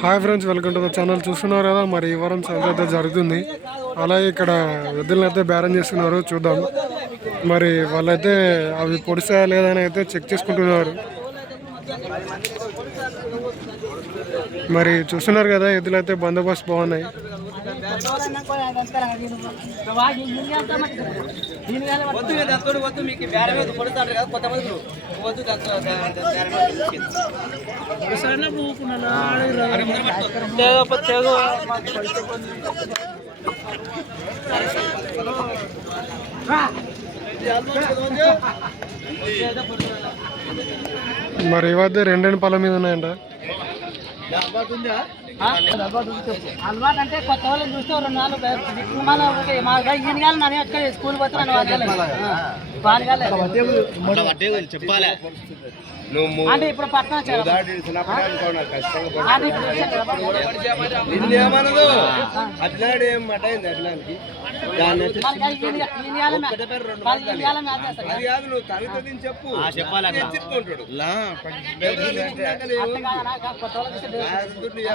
Hi friends welcome to the channel. చూస్తున్నారు కదా మరి ఈ వారం సంత అయితే జరుగుతుంది. అలాగే ఇక్కడ ఎద్దులను అయితే బేరం చేస్తున్నారు చూద్దాం. మరి వాళ్ళైతే అవి పొడిసా లేదని అయితే చెక్ చేసుకుంటున్నారు. మరి చూస్తున్నారు కదా ఎద్దులు అయితే బందోబస్తు బాగున్నాయి. వద్దు ఇక వద్దు మీకు బేరం మీద కొడతాడు కదా కొంతమంది వద్దు దాంతో దా- దా- బేరం మీద మరి ఇవైతే రెండెండు పళ్ళ మీద ఉన్నాయంట. అలవాటు అంటే కొత్త వాళ్ళని చూస్తే రెండు నాలుగు మళ్ళీ మా ఈయన కాదు నన్ను ఎక్కడ స్కూల్ పోతే వాళ్ళు బాగా చెప్పాలి? అంటే ఇప్పుడు నిన్నేమనదు? అట్లాడు ఏం మాట అయింది అట్లానికి. అది కాదు. నువ్వు చెప్పు.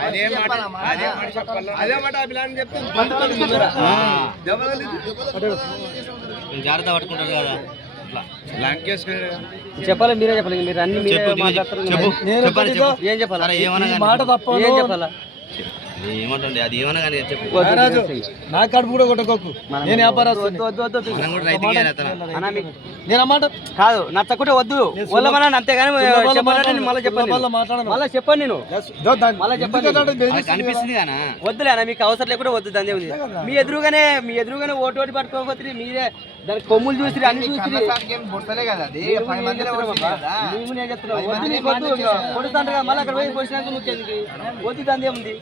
అదే మాట మాట చెప్తే జాగ్రత్త పట్టుకుంటారు కదా. చెప్పాలి? మీరే చెప్పాలి? మీరు అన్ని మీరే మాట్లాడుతున్నారు. ఏం చెప్పాలి? మాట తప్ప ఏం చెప్పాలా? అది ఏమన్నా కానీ చెప్పు నా కడుపు కూడా కొట్టకోకు. నేను వ్యాపారస్తు వద్దు వద్దు వద్దు మనం కూడా రైతు అన్న మీకు నేను అన్నమాట కాదు నచ్చకుంటే వద్దు. వల్లమని అంతేగాని చెప్పాలంటే నేను మళ్ళీ చెప్పాను నేను. మాట్లాడను. మళ్ళీ చెప్పాను నేను. మళ్ళీ చెప్పండి అది కనిపిస్తుంది కానీ వద్దులే అన్న మీకు అవసరం లేకుండా వద్దు దాని ఉంది. మీ ఎదురుగానే మీ ఎదురుగానే ఓటు ఓటు పట్టుకోకపోతే మీరే దానికి కొమ్ములు చూసి అన్ని చూసి నువ్వు నేను వద్దు మళ్ళీ అక్కడ పోయి పోసినాక నువ్వు వద్దు దాని ఏముంది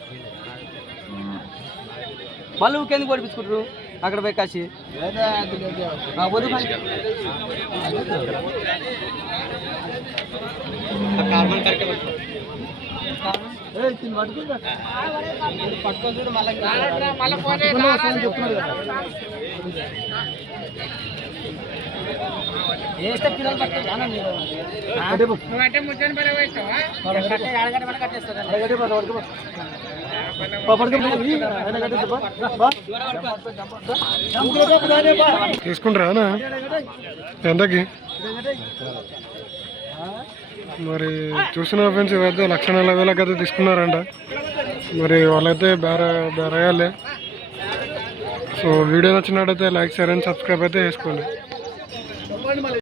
మళ్ళీ ఊకెందుకు ఓడిపించుకుంటారు అక్కడ పోయి కాసి. వేస్తే పిల్లలు పట్టుకో, రానా మీరు? తీసుకుంటారా ఎంతకి మరి చూసిన ఫ్రెండ్స్ ఇవైతే లక్ష నలభై వేలకు అయితే తీసుకున్నారంట మరి వాళ్ళైతే బేర బేరగాలే సో వీడియో నచ్చినట్టయితే లైక్ షేర్ అండ్ సబ్స్క్రైబ్ అయితే చేసుకోండి.